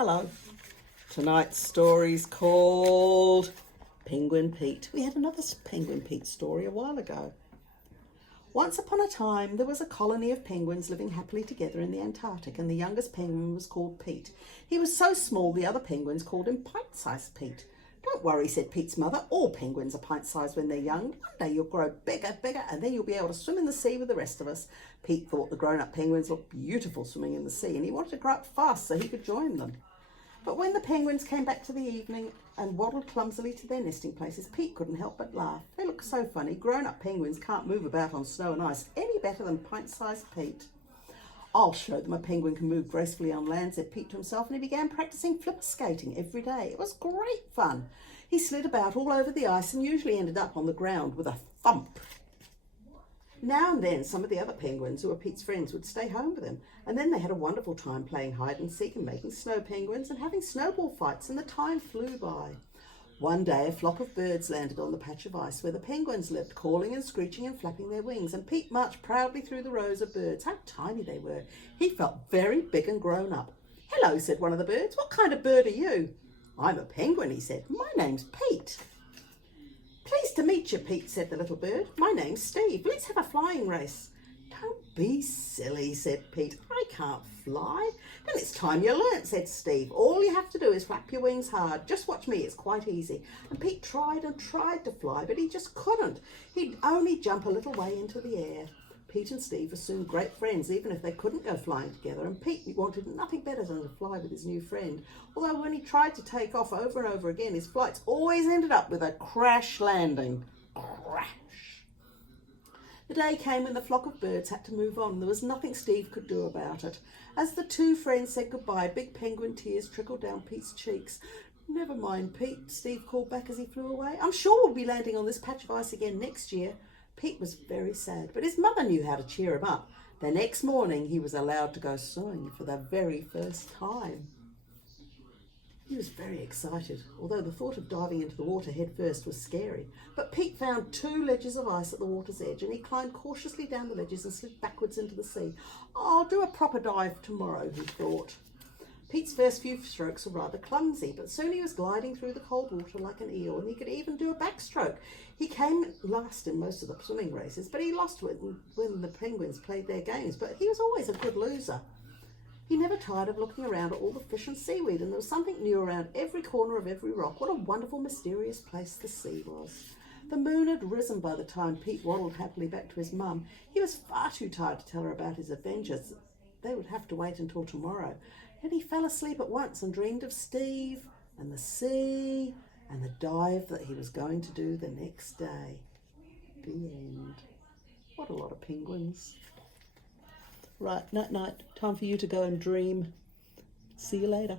Hello. Tonight's story's called Penguin Pete. We had another Penguin Pete story a while ago. Once upon a time, there was a colony of penguins living happily together in the Antarctic, and the youngest penguin was called Pete. He was so small, the other penguins called him Pint-sized Pete. Don't worry, said Pete's mother. All penguins are pint-sized when they're young. One day you'll grow bigger, and then you'll be able to swim in the sea with the rest of us. Pete thought the grown-up penguins looked beautiful swimming in the sea, and he wanted to grow up fast so he could join them. But when the penguins came back to the evening and waddled clumsily to their nesting places, Pete couldn't help but laugh. They looked so funny. Grown-up penguins can't move about on snow and ice any better than pint-sized Pete. I'll show them a penguin can move gracefully on land, said Pete to himself, and he began practicing flipper skating every day. It was great fun. He slid about all over the ice and usually ended up on the ground with a thump. Now and then some of the other penguins who were Pete's friends would stay home with him, and then they had a wonderful time playing hide and seek and making snow penguins and having snowball fights, and the time flew by. One day a flock of birds landed on the patch of ice where the penguins lived, calling and screeching and flapping their wings, and Pete marched proudly through the rows of birds. How tiny they were! He felt very big and grown up. "Hello," said one of the birds. "What kind of bird are you?" "I'm a penguin," he said. "My name's Pete." "Pleased to meet you, Pete," said the little bird. "My name's Steve. Let's have a flying race." "Don't be silly," said Pete. "I can't fly." "Then it's time you learnt," said Steve. "All you have to do is flap your wings hard. Just watch me, it's quite easy." And Pete tried and tried to fly, but he just couldn't. He'd only jump a little way into the air. Pete and Steve were soon great friends, even if they couldn't go flying together, and Pete wanted nothing better than to fly with his new friend. Although when he tried to take off over and over again, his flights always ended up with a crash landing. Crash! The day came when the flock of birds had to move on. There was nothing Steve could do about it. As the two friends said goodbye, big penguin tears trickled down Pete's cheeks. "Never mind, Pete," Steve called back as he flew away. "I'm sure we'll be landing on this patch of ice again next year." Pete was very sad, but his mother knew how to cheer him up. The next morning he was allowed to go swimming for the very first time. He was very excited, although the thought of diving into the water head first was scary. But Pete found 2 ledges of ice at the water's edge, and he climbed cautiously down the ledges and slid backwards into the sea. "I'll do a proper dive tomorrow," he thought. Pete's first few strokes were rather clumsy, but soon he was gliding through the cold water like an eel, and he could even do a backstroke. He came last in most of the swimming races, but he lost when the penguins played their games, but he was always a good loser. He never tired of looking around at all the fish and seaweed, and there was something new around every corner of every rock. What a wonderful, mysterious place the sea was. The moon had risen by the time Pete waddled happily back to his mum. He was far too tired to tell her about his adventures. They would have to wait until tomorrow. And he fell asleep at once and dreamed of Steve and the sea and the dive that he was going to do the next day. The end. What a lot of penguins. Right, night, time for you to go and dream. See you later.